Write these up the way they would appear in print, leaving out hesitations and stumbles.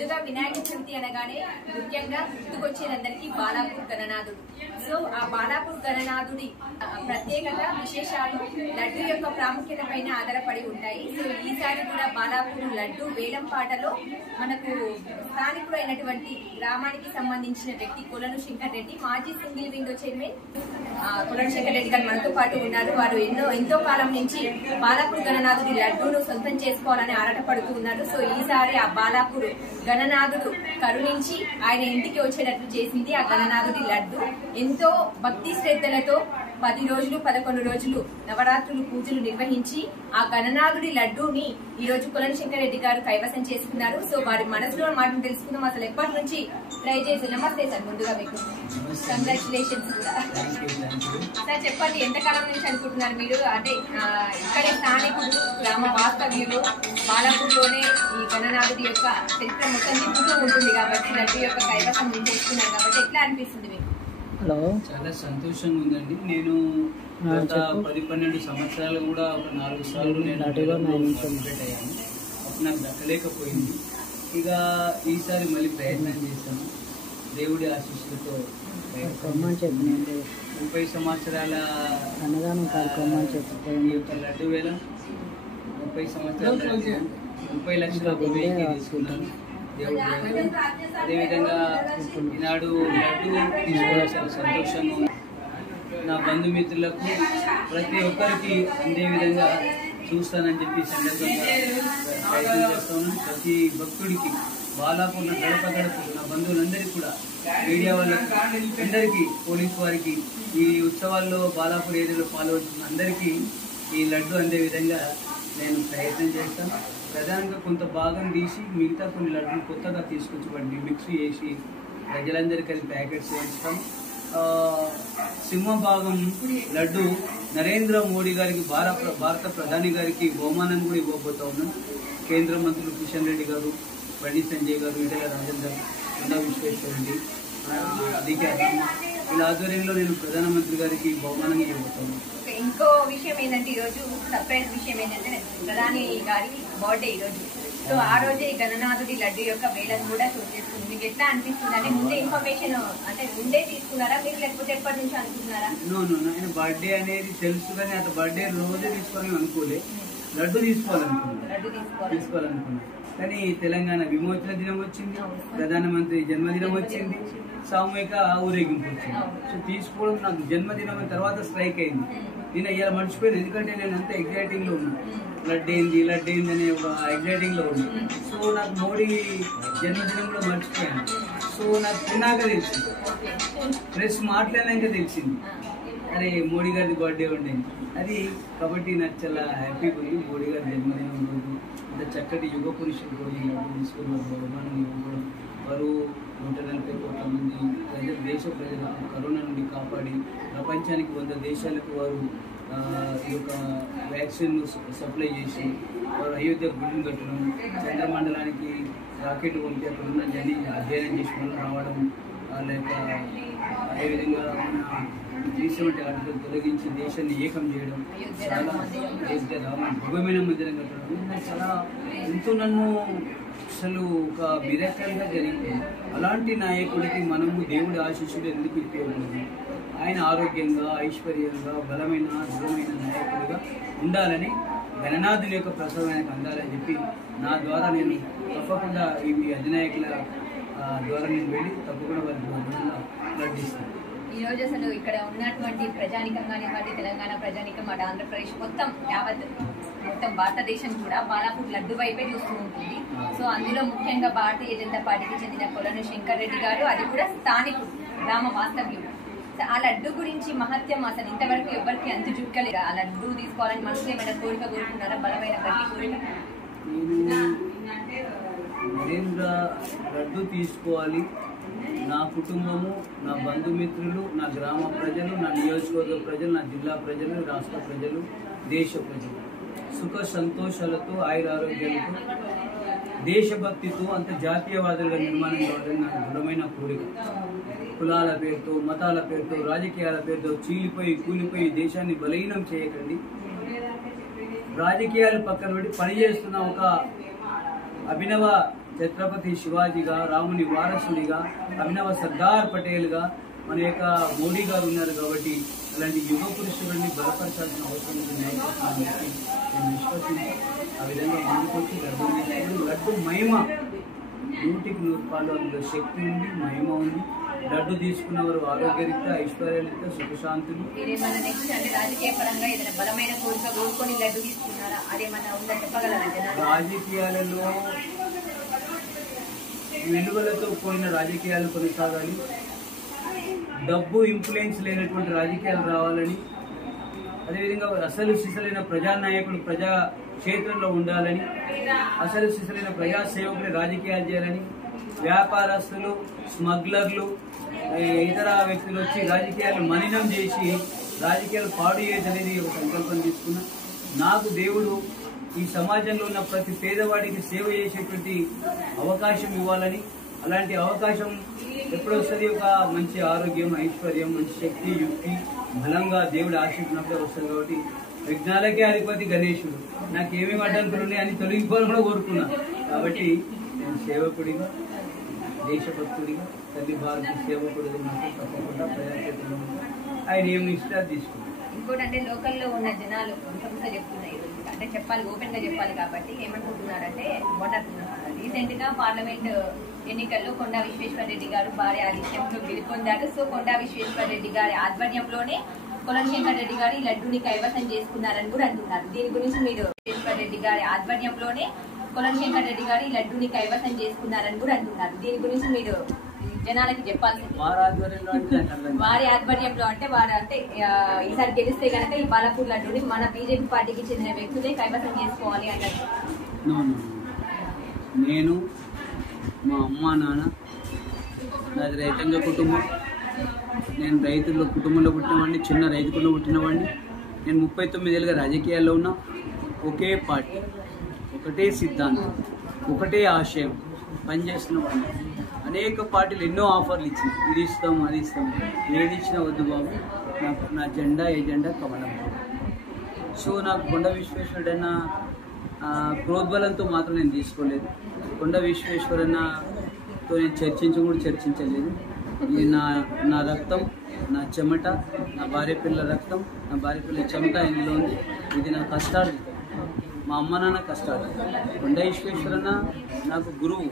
ముందుగా వినాయక చవితి అనగానే ముఖ్యంగా గుర్తుకొచ్చేదందరికీ బాలాపూర్ గణనాథుడు. సో ఆ బాలాపూర్ గణనాథుడి ప్రత్యేకత విశేషాలు లడ్డు యొక్క ప్రాముఖ్యత పైన ఆధారపడి ఉంటాయి. సో ఈసారి కూడా బాలాపూర్ లడ్డు వేలం పాటలో మనకు స్థానికుడు అయినటువంటి గ్రామానికి సంబంధించిన వ్యక్తి కొలను శంకర్ రెడ్డి, మాజీ సింగిల్ విండో చైర్మన్ కొలను శంకర్ రెడ్డి గారు మనతో పాటు ఉన్నారు. వారు ఎంతో కాలం నుంచి బాలాపూర్ గణనాథుడి లడ్డూను సొంతం చేసుకోవాలని ఆరాటపడుతూ ఉన్నారు. సో ఈసారి ఆ బాలాపూర్ గణనాథుడు కరుణించి ఆయన ఇంటికి వచ్చేటట్లు చేసింది ఆ గణనాథుడి లడ్డు. ఎంతో భక్తి శ్రద్ధలతో 10 రోజులు 11 రోజులు నవరాత్రులు పూజలు నిర్వహించి ఆ గణనాథుడి లడ్డూని ఈ రోజు కొలను శంకర్ రెడ్డి గారు కైవసం చేసుకున్నారు. సో వారి మనసులో మాటను తెలుసుకుందాం. అసలు ఎప్పటి నుంచి ట్రై చేసి. నమస్తే సార్, ముందుగా మీకు కంగ్రాచులేషన్స్ కూడా. సార్ చెప్పండి, ఎంతకాలం నుంచి అనుకుంటున్నారు మీరు? అంటే ఇక్కడే స్థానికుడు, గ్రామ వాస్తవ్యులు, బాలాపూర్లోనే ఈ గణనాథుడి యొక్క చరిత్ర మొత్తం తిప్పుతూ ఉంటుంది కాబట్టి లడ్డు యొక్క కైవసం చేసుకున్నారు కాబట్టి ఎట్లా అనిపిస్తుంది మీకు? హలో, చాలా సంతోషంగా ఉందండి. నేను గత 10-12 సంవత్సరాలు కూడా ఒక 4 సార్లు నేను పార్టిసిపేట్ అయ్యాను. అప్పుడు నాకు దక్కలేకపోయింది. ఇక ఈసారి మళ్ళీ ప్రయత్నం చేస్తాను దేవుడి ఆశీస్సులతో. 30 సంవత్సరాల అన్నదానం కార్యక్రమం ఈ యొక్క లడ్డు వేలం 30 సంవత్సరాల 30 లక్షల రూపాయలకి తీసుకున్నాను దేవుడు. అదేవిధంగా ఈనాడు లడ్డు తీసుకోవాల్సిన సంతోషము నా బంధుమిత్రులకు ప్రతి ఒక్కరికి అందే విధంగా చూస్తానని చెప్పి సందర్భంగా ప్రయత్నం చేస్తాను. ప్రతి భక్తుడికి బాలాపూర్ణ గడప గడప నా బంధువులందరికీ కూడా, మీడియా వాళ్ళకి అందరికీ, పోలీసు వారికి, ఈ ఉత్సవాల్లో బాలాపూర్ ఏరియాలో పాల్గొంటున్న అందరికీ ఈ లడ్డు అందే విధంగా నేను ప్రయత్నం చేస్తాను. ప్రధానంగా కొంత భాగం తీసి మిగతా కొన్ని లడ్డులు కొత్తగా తీసుకొచ్చి వాటిని మిక్స్ చేసి ప్రజలందరికీ కలిసి ప్యాకెట్స్ వేస్తాం. సింహభాగం లడ్డు నరేంద్ర మోడీ గారికి, భారత ప్రధాని గారికి బహుమానం కూడా ఇవ్వబోతా ఉన్నాం. కేంద్ర మంత్రులు కిషన్ రెడ్డి గారు, బండి సంజయ్ గారు, ఈటెల రాజేందర్, కొండా విశ్వేశ్వర రెడ్డి, వీళ్ళ ఆధ్వర్యంలో నేను ప్రధానమంత్రి గారికి బహుమానం ఇవ్వబోతాను. ఇంకో విషయం ఏంటంటే ఈరోజు సర్ప్రైజ్ విషయం ఏంటంటే ప్రధాని గారి బర్త్డే ఈరోజు. సో ఆ రోజే గణనాథుడి లడ్డు యొక్క వేలం కూడా చోటు చేసుకుంది. మీకు ఎట్లా అనిపిస్తుంది? అంటే ముందే ఇన్ఫర్మేషన్ అంటే ముందే తీసుకున్నారా మీరు, లేకపోతే ఎప్పటి నుంచి అనుకుంటున్నారా? నో ఆయన బర్త్డే అనేది తెలుసు, కానీ అతను బర్త్డే రోజే తీసుకోవాలని అనుకోలే. లడ్డు తీసుకోవాలనుకున్నా కానీ తెలంగాణ విమోచన దినం వచ్చింది, ప్రధానమంత్రి జన్మదినం వచ్చింది, సామూహిక ఊరేగింపు వచ్చింది. సో తీసుకోవడం నాకు జన్మదినం తర్వాత స్ట్రైక్ అయింది. నేను ఇలా మర్చిపోయాను, ఎందుకంటే నేను అంత ఎగ్జైటింగ్ లో ఉన్నా. లడ్డు ఏంది అనే ఒక ఎగ్జైటింగ్ లో ఉన్నా. సో నాకు మోడీ జన్మదినం కూడా మర్చిపోయాను. సో నాకు తిన్నాక తెలిసింది, ప్రెస్ మాట్లాడినాక తెలిసింది, అరే మోడీ గారి బర్త్డే ఉండేది అది. కాబట్టి నాకు చాలా హ్యాపీగా ఉంది. మోడీ గారి జన్మదినం రోజు ఇంత చక్కటి యుగ పురుషులు కూడా లడ్డు తీసుకుని బహుమానం ఇవ్వడం, వారు 140 కోట్ల మంది దేశ ప్రజలకు కరోనా నుండి కాపాడి ప్రపంచానికి 100 దేశాలకు వారు ఈ యొక్క వ్యాక్సిన్ సప్లై చేసి, వారు అయోధ్య గుడిని కట్టడం, చంద్రమండలానికి రాకెట్ పంపి అక్కడ ఉన్న జని అధ్యయనం చేసి మనం రావడం, లేక అదేవిధంగా మన 370 ఆర్టికల్ తొలగించి దేశాన్ని ఏకం చేయడం, చాలా భవ్యమైన మందిరం కట్టడం, చాలా ఎంతో నన్ను అసలు ఒక మిరకల్గా జరిగింది. అలాంటి నాయకుడికి మనము దేవుడి ఆశీస్సులు ఎందుకు ఇప్పేయకూడదు? ఆయన ఆరోగ్యంగా, ఐశ్వర్యంగా, బలమైన దృఢమైన నాయకుడిగా ఉండాలని, గణనాథుని యొక్క ప్రసాదం ఆయనకు అందాలని చెప్పి నా ద్వారా నేను తప్పకుండా ఈ అధినాయకుల ద్వారా నేను వెళ్ళి తప్పకుండా వారి లడ్డిస్తాను. ఈ రోజు అసలు ఇక్కడ ఉన్నటువంటి ప్రజానికం కానివ్వండి, తెలంగాణ ప్రజానికం, అటు ఆంధ్రప్రదేశ్ మొత్తం భారతదేశం కూడా బాలాపూర్ లడ్డు వైపే చూస్తూ ఉంటుంది. సో అందులో ముఖ్యంగా భారతీయ జనతా పార్టీకి చెందిన కొలను శంకర్ రెడ్డి గారు, అది కూడా స్థానికుడు, గ్రామ వాస్తవ్యుడు. ఆ లడ్డు గురించి మహత్యం అసలు ఇంతవరకు ఎవరికి అంత చుక్కలేదు. ఆ లడ్డు తీసుకోవాలని మనసులో ఏమైనా కోరిక కోరుకున్నారా? బలమైన గట్టి కోరిక? నరేంద్ర లడ్డు తీసుకోవాలి, నా కుటుంబము, నా బంధుమిత్రులు, నా గ్రామ ప్రజలు, నా నియోజకవర్గ ప్రజలు, నా జిల్లా ప్రజలు, రాష్ట్ర ప్రజలు, దేశ ప్రజలు సుఖ సంతోషాలతో, ఆయురారోగ్యాలతో, దేశభక్తితో అంత జాతీయవాదులుగా నిర్మాణం కావాలని నాకు దృఢమైన కోరిక. కులాల పేరుతో, మతాల పేరుతో, రాజకీయాల పేరుతో కూలిపోయి దేశాన్ని బలహీనం చేయకండి. రాజకీయాలు పక్కన పెట్టి పనిచేస్తున్న ఒక అభినవ ఛత్రపతి శివాజీగా, రాముని వారసుడిగా, అభినవ సర్దార్ పటేల్గా మన యొక్క మోడీ గారు ఉన్నారు. కాబట్టి అలాంటి యుగ పురుషులని బలపరచాల్సిన అవసరం ఉంది నాయకత్వాన్ని నేను విశ్వసించి ఆ విధంగా ముందుకొచ్చి లడ్డు మహిమ 100% అందులో శక్తి ఉంది, మహిమ ఉంది. లడ్డు తీసుకున్నవారు ఆరోగ్యరీత్యా, ఐశ్వర్యరీత్యా, సుఖశాంతులు. రాజకీయాలలో విలువలతో కూడిన రాజకీయాలు కొనసాగాలి. డబ్బు ఇన్ఫ్లుయెన్స్ లేనటువంటి రాజకీయాలు రావాలని, అదేవిధంగా అసలు సిసలైన ప్రజానాయకుడు ప్రజా క్షేత్రంలో ఉండాలని, అసలు సిసలైన ప్రజాసేవకులు రాజకీయాలు చేయాలని, వ్యాపారస్తులు, స్మగ్లర్లు, ఇతర వ్యక్తులు వచ్చి రాజకీయాలు మలినం చేసి రాజకీయాలు పాడు చేయదనేది ఒక సంకల్పం తీసుకున్నా. నాకు దేవుడు ఈ సమాజంలో ఉన్న ప్రతి పేదవాడికి సేవ చేసేటువంటి అవకాశం ఇవ్వాలని, అలాంటి అవకాశం ఎప్పుడు వస్తుంది? ఒక మంచి ఆరోగ్యం, ఐశ్వర్యం, మంచి శక్తి, యుక్తి, బలంగా దేవుడు ఆశించినప్పుడే వస్తుంది. కాబట్టి విఘ్నాలకే అధిపతి గణేశుడు. నాకు ఏమేమి అడ్డంకులు ఉన్నాయి అని తొలగిపోవాలని కూడా కోరుకున్నా. కాబట్టి నేను సేవకుడిగా, దేశభక్తుడిగా, తల్లి భారతి సేవకుడిగా నాకు తప్పకుండా ప్రజాక్షేత్రంలో ఆయన ఏమి ఇష్టా తీసుకున్నాను. ఇంకోటి అంటే లోకల్లో ఉన్న జనాలు కొంత చెప్తున్నాయి, అంటే చెప్పాలి, ఓపెన్ గా చెప్పాలి. కాబట్టి ఏమనుకుంటున్నారంటే మొన్న రీసెంట్ గా పార్లమెంట్ ఎన్నికల్లో కొండా విశ్వేశ్వరరెడ్డి గారు భారీ ఆధిక్యంలో గెలుపొందారు. సో కొండా విశ్వేశ్వరరెడ్డి గారి ఆధ్వర్యంలోనే కొలంశంకర్ రెడ్డి గారు ఈ లడ్డూని కైవసం చేసుకున్నారని కూడా అంటున్నారు. దీని గురించి మీరు విశ్వేశ్వరరెడ్డి గారి ఆధ్వర్యంలోనే కొలంశంకర్ రెడ్డి గారు ఈ లడ్డూని కైవసం చేసుకున్నారని కూడా అంటున్నారు. దీని గురించి మీరు జనాలకి చెప్పాల్సింది. వారి ఆధ్వర్యంలో అంటే వారు అంటే ఈసారి గెలిస్తే కనుక ఈ బాలాపూర్ లడ్డూని మన బీజేపీ పార్టీకి చెందిన వ్యక్తులే కైవసం చేసుకోవాలి అన్నారు. నేను, మా అమ్మ, నాన్న, నాది రైతాంగ కుటుంబం. నేను రైతుల కుటుంబంలో పుట్టినవాడిని, చిన్న రైతుల్లో పుట్టినవాడిని. నేను 39 ఏళ్ళుగా రాజకీయాల్లో ఉన్నా. ఒకే పార్టీ, ఒకటే సిద్ధాంతం, ఒకటే ఆశయం పనిచేస్తున్నవాడిని. అనేక పార్టీలు ఎన్నో ఆఫర్లు ఇచ్చింది, ఇది ఇస్తాం, అది ఇస్తాం. ఏది ఇచ్చినా వద్దు బాబు, నాకు నా జెండా ఏజెండా కమలం. సో నాకు కొండ విశ్వేశ్వరుడన్న ప్రోద్బలంతో మాత్రం నేను తీసుకోలేదు. కొండ విశ్వేశ్వరన్నతో నేను చర్చించలేదు. ఇది నా రక్తం, నా చెమట, నా భార్య పిల్లల రక్తం, నా భార్య పిల్లల చెమట ఇందులో ఉంది. ఇది నా కష్టాలు, మా అమ్మ నాన్న కష్టాలు. కొండ విశ్వేశ్వరన్న నాకు గురువు,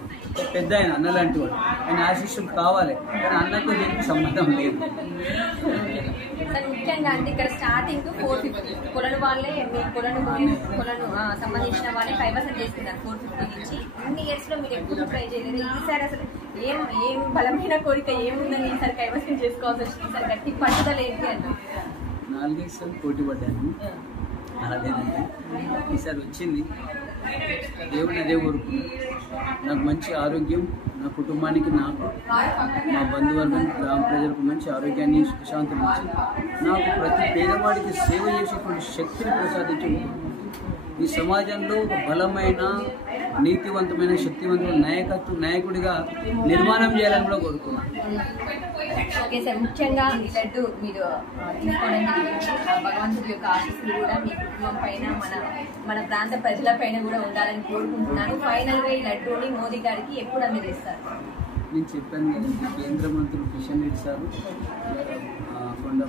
పెద్ద ఆయన, అన్న లాంటి వాడు. ఆయన ఆశీస్సులు కావాలి, కానీ అన్నకు దీనికి సంబంధం లేదు. ముఖ్యంగా అంటే ఇక్కడ స్టార్టింగ్ 450 కొలను వాళ్ళే, మీ కొలను సంబంధించిన వాళ్ళే కైవసం చేసుకున్నారు 450 నుంచి. అన్ని ఇయర్స్ లో మీరు ఎప్పుడు ట్రై చేయలేదు. ఈసారి అసలు ఏం బలమైన కోరిక ఏముందని ఈసారి కైవసం చేసుకోవాల్సి వచ్చింది? ఈసారి గట్టి పట్టుదల ఏంటి అంటే 4 సార్లు పోటీ పడ్డాను, అలాదేనండి. ఈసారి వచ్చింది. దేవుడిని అదే కోరుకున్నాను. నాకు మంచి ఆరోగ్యం, నా కుటుంబానికి, నాకు, మా బంధువర్గం, గ్రామ ప్రజలకు మంచి ఆరోగ్యాన్ని, సుఖశాంతులు ఇచ్చి నాకు ప్రతి పేదవాడికి సేవ చేసేటువంటి శక్తిని ప్రసాదించి ఈ సమాజంలో ఒక బలమైన, నీతివంతమైన, శక్తివంతమైన నాయకుడిగా నిర్మాణం చేయాలని కూడా కోరుకున్నాను. ఓకే సార్, ముఖ్యంగా ఈ లడ్డు మీరు తీసుకోవడానికి భగవంతుడి యొక్క ఆశీస్సులు కూడా మీ కుటుంబం పైన, మన ప్రాంత ప్రజల పైన కూడా ఉండాలని కోరుకుంటున్నాను. ఫైనల్ గా ఈ లడ్డూని మోదీ గారికి ఎప్పుడు అందజేస్తారు? నేను చెప్పాను కదా, కేంద్ర మంత్రులు కిషన్ రెడ్డి సారు, కొండ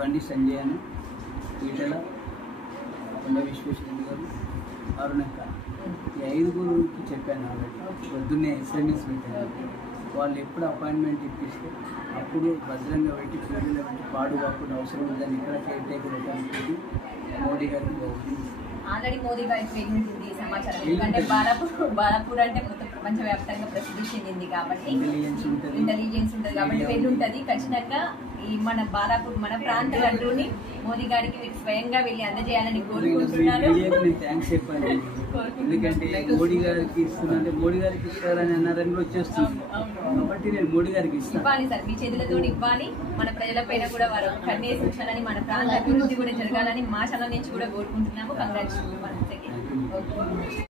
బండి సంజయ్ అని, ఈటల, కొండ విశ్వేశ్వరరెడ్డి గారు, అరుణక్క, ఈ 5గురికి చెప్పాను ఆల్రెడీ. పొద్దున్నే SMS పెట్టాను. వాళ్ళు ఎప్పుడు అపాయింట్మెంట్ ఇప్పిస్తే అప్పుడు భద్రంగా పెట్టి, పూజలో పెట్టి, పాడు కాకుండా అవసరం ఉందని ఇక్కడ కేర్ టేకర్ పెట్టాను. మోడీ గారికి బాగుంది. ఆల్రెడీ మోదీ గారికి వెళ్ళింది సమాచారం. ఎందుకంటే బాలాపూర్ అంటే మొత్తం ప్రపంచవ్యాప్తంగా ప్రసిద్ధి చెందింది కాబట్టి, ఇంటెలిజెన్స్ ఉంటుంది కాబట్టి వెళ్ళి ఉంటుంది. ఖచ్చితంగా ఈ మన బాలాపూర్, మన ప్రాంత లడ్డూని మోదీ గారికి స్వయంగా వెళ్ళి అందజేయాలని కోరుకుంటున్నాను. థ్యాంక్స్ చెప్పాలి. ఎందుకంటే మోడీ గారికి ఇస్తున్నా, మోడీ గారికి ఇస్తారని అన్నారని వచ్చేస్తుంది. కాబట్టి నేను మోడీ గారికి ఇవ్వాలి సార్, మీ చేతులతో ఇవ్వాలి. మన ప్రజల పైన కూడా వారు కన్నేసి ఉంచాలని, మన ప్రాంత అభివృద్ధి కూడా జరగాలని మా ఛానల్ నుంచి కూడా కోరుకుంటున్నాము. కంగ్రాచులేషన్స్.